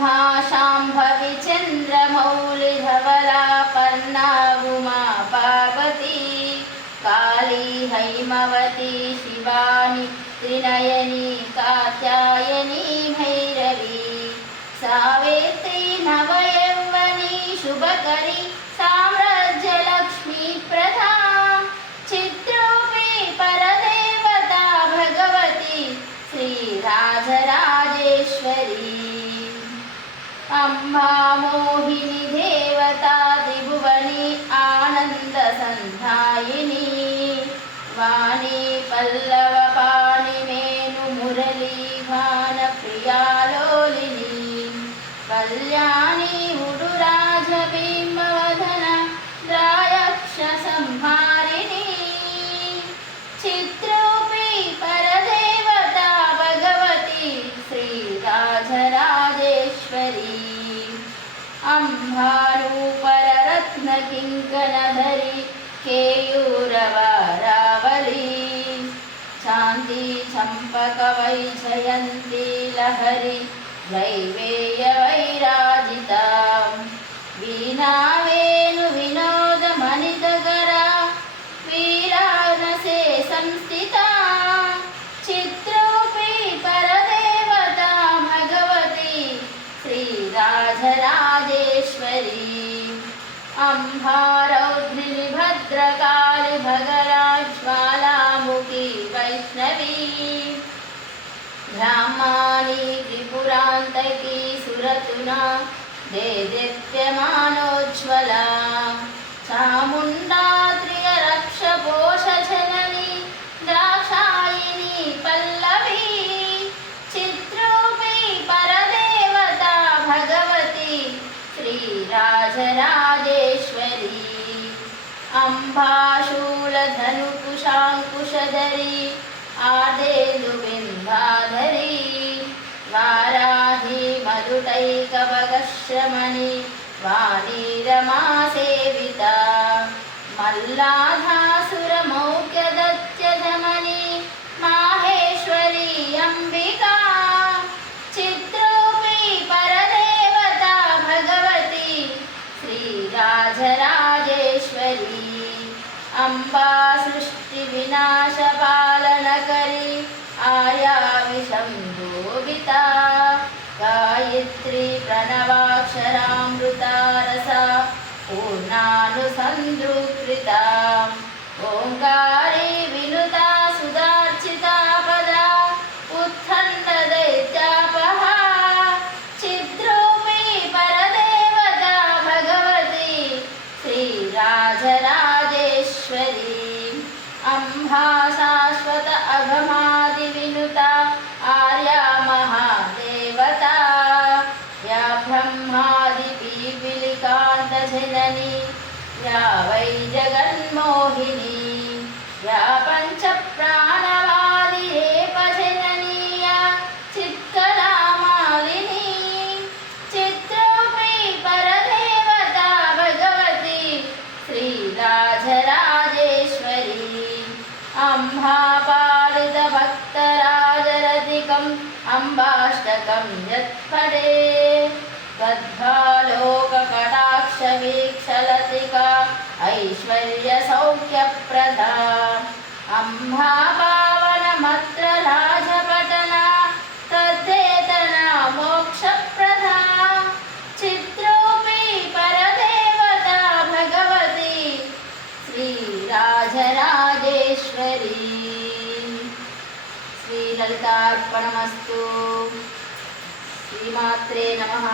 భాషాంభవి చంద్రమౌళి ధవలా పర్ణాగుమా పార్వతీ కాళీ హైమవతి శివాని త్రినయని కాత్యాయని భైరవి సావేత్రి నవయవ్వని శుభకరి సామ్రాజ్యల अम्भारूपररत्नकिङ्कणधरि केयूरवारावली। चान्दी चम्पकवैजयन्ती लहरि वैवेयवैराजिता वीणावेणुविनोदमनितकरा अम्भारौद्रिभद्रकालि भगराज्वालामुखी वैष्णवी। ब्राह्माणी त्रिपुरान्तकी सुरतुना देदीप्यमानोज्ज्वला। चामुण्डा अम्बाशूलधनुकुशाङ्कुशधरी आदेन्दुबिन्धाधरी वाराही मधुटैकवगश्रमणि वाणीरमासेविता मल्लाधासुरमौक्यदत्यधमनि అంబా సృష్టి వినాశ श्रीराजराजेश्वरी अम्हा शाश्वत अघमादिविनुता आर्या महादेवता। या ब्रह्मादिपीपिलिकान्तजननी या अम्भापालितभक्तराजरतिकम् अम्बाष्टकं यत्पडे तद्भालोककटाक्षवीक्षलतिका ऐश्वर्यसौख्यप्रदा अम्भापावनमत्र సుందరీ శ్రీలలితార్పణమస్తు. శ్రీమాత్రే నమ.